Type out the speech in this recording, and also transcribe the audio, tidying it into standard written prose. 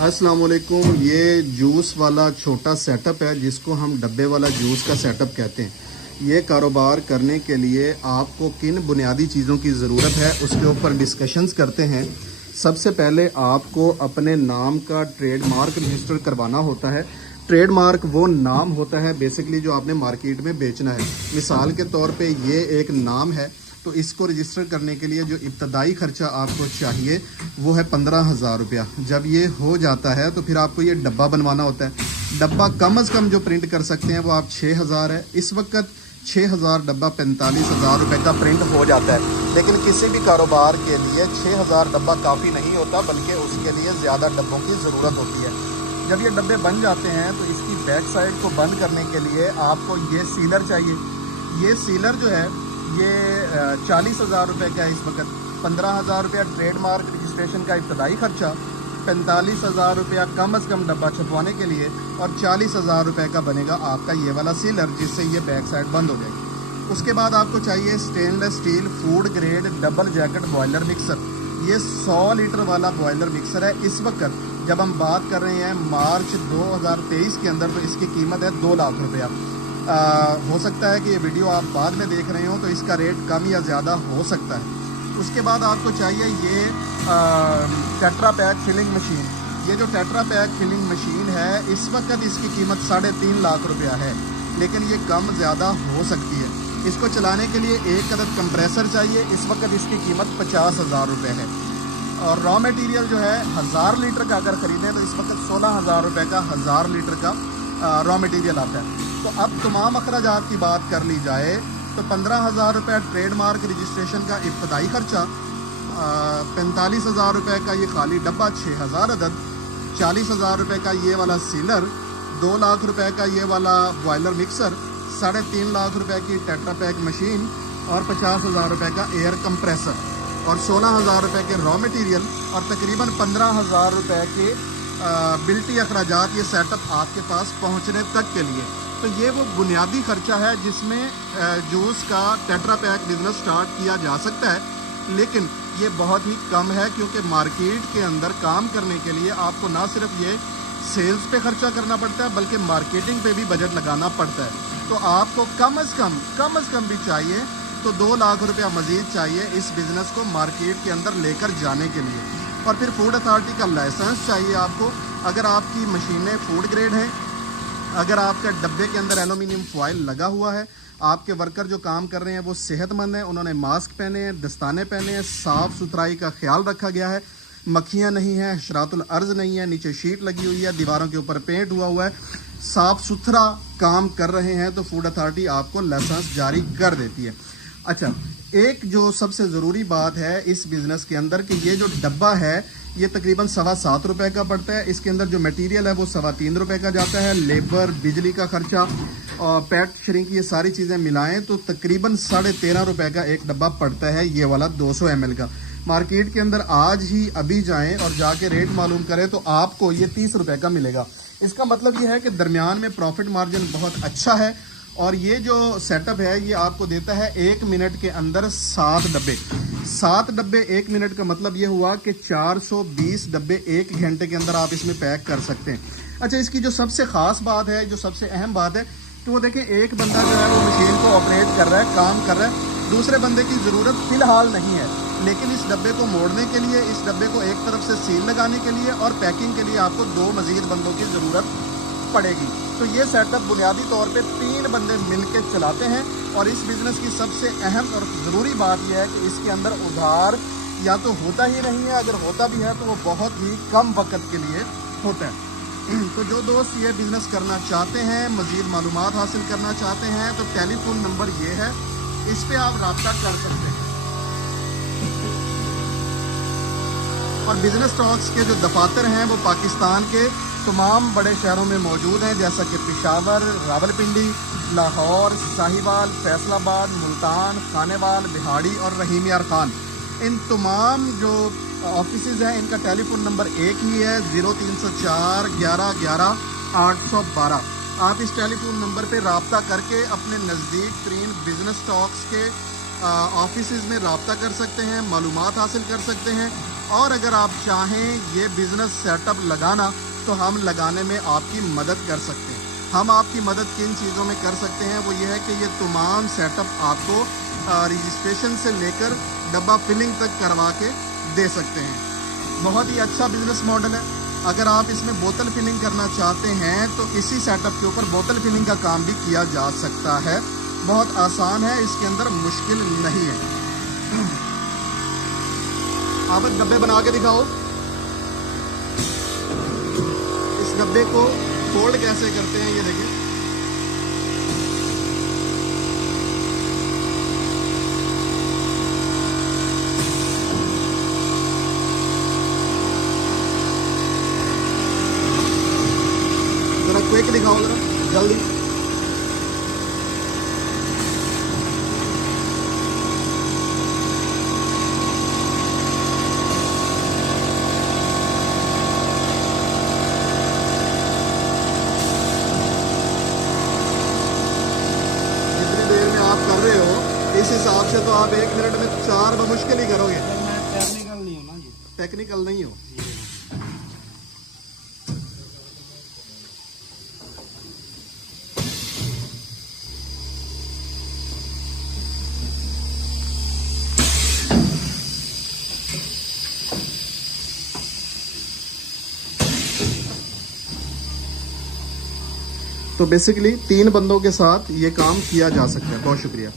अस्सलाम वालेकुम। ये जूस वाला छोटा सेटअप है जिसको हम डब्बे वाला जूस का सेटअप कहते हैं। ये कारोबार करने के लिए आपको किन बुनियादी चीज़ों की ज़रूरत है उसके ऊपर डिस्कशंस करते हैं। सबसे पहले आपको अपने नाम का ट्रेडमार्क रजिस्टर करवाना होता है। ट्रेडमार्क वो नाम होता है बेसिकली जो आपने मार्केट में बेचना है। मिसाल के तौर पे ये एक नाम है, तो इसको रजिस्टर करने के लिए जो इब्तदाई खर्चा आपको चाहिए वो है 15,000 रुपया। जब ये हो जाता है तो फिर आपको ये डब्बा बनवाना होता है। डब्बा कम अज़ कम जो प्रिंट कर सकते हैं वो आप 6,000 है। इस वक्त 6,000 डब्बा 45,000 रुपये का प्रिंट हो जाता है। लेकिन किसी भी कारोबार के लिए 6,000 डब्बा काफ़ी नहीं होता, बल्कि उसके लिए ज़्यादा डब्बों की ज़रूरत होती है। जब ये डब्बे बन जाते हैं तो इसकी बैक साइड को बंद करने के लिए आपको ये सीलर चाहिए। ये सीलर जो है ये 40,000 रुपये का है इस वक्त। 15,000 रुपया ट्रेडमार्क रजिस्ट्रेशन का इब्तदाई खर्चा, 45,000 रुपया कम अज़ कम डब्बा छपवाने के लिए, और 40,000 रुपये का बनेगा आपका ये वाला सीलर जिससे ये बैक साइड बंद हो जाएगी। उसके बाद आपको चाहिए stainless steel food grade double jacket boiler mixer. ये 100 लीटर वाला बॉयलर मिक्सर है। इस वक्त जब हम बात कर रहे हैं मार्च 2023 के अंदर, तो इसकी कीमत है 2 लाख रुपया। हो सकता है कि ये वीडियो आप बाद में देख रहे हो तो इसका रेट कम या ज़्यादा हो सकता है। उसके बाद आपको चाहिए ये टेट्रा पैक फिलिंग मशीन। ये जो टेट्रा पैक फिलिंग मशीन है इस वक्त इसकी कीमत 3.5 लाख रुपया है, लेकिन ये कम ज़्यादा हो सकती है। इसको चलाने के लिए एक अदद कंप्रेसर चाहिए। इस वक्त इसकी कीमत 50,000 रुपये है। और रॉ मटेरियल जो है 1000 लीटर का अगर ख़रीदें तो इस वक्त 16,000 रुपये का 1000 लीटर का रॉ मटेरियल आता है। तो अब तमाम अखराजात की बात कर ली जाए तो 15,000 रुपये ट्रेडमार्क रजिस्ट्रेशन का इब्तदाई खर्चा, 45,000 रुपये का ये खाली डब्बा 6,000 अदद, 40,000 रुपये का ये वाला सीलर, 2 लाख रुपये का ये वाला बॉयलर मिक्सर, 3.5 लाख रुपये की टेट्रा पैक मशीन और 50,000 रुपये का एयर कंप्रेसर और 16,000 रुपये के रॉ मटेरियल और तकरीबन 15,000 रुपये के बिल्टी अखराजात ये सेटअप आपके पास पहुंचने तक के लिए। तो ये वो बुनियादी खर्चा है जिसमें जूस का टेट्रा पैक बिज़नेस स्टार्ट किया जा सकता है। लेकिन ये बहुत ही कम है क्योंकि मार्केट के अंदर काम करने के लिए आपको ना सिर्फ ये सेल्स पे खर्चा करना पड़ता है बल्कि मार्केटिंग पे भी बजट लगाना पड़ता है। तो आपको कम अज़ कम भी चाहिए तो 2 लाख रुपया मज़ीद चाहिए इस बिज़नेस को मार्केट के अंदर लेकर जाने के लिए। और फिर फूड अथॉरिटी का लाइसेंस चाहिए आपको। अगर आपकी मशीनें फूड ग्रेड हैं, अगर आपके डब्बे के अंदर एलुमिनियम फॉइल लगा हुआ है, आपके वर्कर जो काम कर रहे हैं वो सेहतमंद हैं, उन्होंने मास्क पहने हैं, दस्ताने पहने हैं, साफ़ सुथराई का ख्याल रखा गया है, मक्खियाँ नहीं हैं, हशरातुल अर्ज़ नहीं है, नीचे शीट लगी हुई है, दीवारों के ऊपर पेंट हुआ है, साफ़ सुथरा काम कर रहे हैं, तो फूड अथॉरिटी आपको लाइसेंस जारी कर देती है। अच्छा, एक जो सबसे ज़रूरी बात है इस बिज़नेस के अंदर कि ये जो डब्बा है ये तकरीबन 7.25 रुपये का पड़ता है। इसके अंदर जो मटेरियल है वो 3.25 रुपये का जाता है। लेबर, बिजली का खर्चा और पैट श्रिंक ये सारी चीज़ें मिलाएं तो तकरीबन 13.5 रुपये का एक डब्बा पड़ता है ये वाला 200 ml का। मार्केट के अंदर आज ही अभी जाएं और जाके रेट मालूम करें तो आपको ये 30 रुपये का मिलेगा। इसका मतलब ये है कि दरमियान में प्रॉफिट मार्जिन बहुत अच्छा है। और ये जो सेटअप है ये आपको देता है 1 मिनट के अंदर 7 डब्बे। 7 डब्बे 1 मिनट का मतलब ये हुआ कि 420 डब्बे 1 घंटे के अंदर आप इसमें पैक कर सकते हैं। अच्छा, इसकी जो सबसे ख़ास बात है, जो सबसे अहम बात है, तो वो देखें एक बंदा जो है वो मशीन को ऑपरेट कर रहा है, काम कर रहा है, दूसरे बंदे की ज़रूरत फ़िलहाल नहीं है। लेकिन इस डब्बे को मोड़ने के लिए, इस डब्बे को एक तरफ से सील लगाने के लिए और पैकिंग के लिए आपको 2 मज़ीद बंदों की ज़रूरत पड़ेगी। तो ये सेटअप बुनियादी तौर पे 3 बंदे मिलके चलाते हैं। और इस बिज़नेस की सबसे अहम और ज़रूरी बात यह है कि इसके अंदर उधार या तो होता ही नहीं है, अगर होता भी है तो वो बहुत ही कम वक्त के लिए होता है। तो जो दोस्त ये बिज़नेस करना चाहते हैं, मज़ीद मालूमात हासिल करना चाहते हैं, तो टेलीफोन नंबर ये है, इस पर आप रब्ता कर सकते हैं। और बिज़नेस स्टॉक्स के जो दफातर हैं वो पाकिस्तान के तमाम बड़े शहरों में मौजूद हैं, जैसा कि पेशावर, रावलपिंडी, लाहौर, साहिवाल, फैसलाबाद, मुल्तान, खानेवाल, बिहाड़ी और रहीम यार खान। इन तमाम जो ऑफिसेज़ हैं इनका टेलीफोन नंबर एक ही है, 0304 11 11 812। आप इस टेलीफोन नंबर पर रब्ता करके अपने नज़दीक तरीन बिज़नेस स्टॉक्स के ऑफिसेज़ में रब्ता कर सकते हैं, मालूमात हासिल कर सकते हैं। اور اگر آپ چاہیں یہ بزنس سیٹ اپ لگانا تو ہم لگانے میں آپ کی مدد کر سکتے ہیں۔ ہم آپ کی مدد کن چیزوں میں کر سکتے ہیں، وہ یہ ہے کہ یہ تمام سیٹ اپ آپ کو رجسٹریشن سے لے کر ڈبہ فلنگ تک کروا کے دے سکتے ہیں۔ بہت ہی اچھا بزنس ماڈل ہے۔ اگر آپ اس میں بوتل فلنگ کرنا چاہتے ہیں تو اسی سیٹ اپ کے اوپر بوتل فلنگ کا کام بھی کیا جا سکتا ہے۔ بہت آسان ہے، اس کے اندر مشکل نہیں ہے۔ آپ ڈبے بنا کے دکھاؤ۔ اس ڈبے کو فولڈ کیسے کرتے ہیں یہ دیکھیں۔ ذرا کوئک دکھاؤ، ذرا جلدی۔ جتنی دیر میں آپ کر رہے ہو اس حساب سے تو آپ 1 منٹ میں 4 بمشکل ہی کرو گے۔ ٹیکنیکل نہیں ہوں نا جی، ٹیکنیکل نہیں ہو۔ تو بیسیکلی 3 بندوں کے ساتھ یہ کام کیا جا سکتا ہے۔ بہت شکریہ۔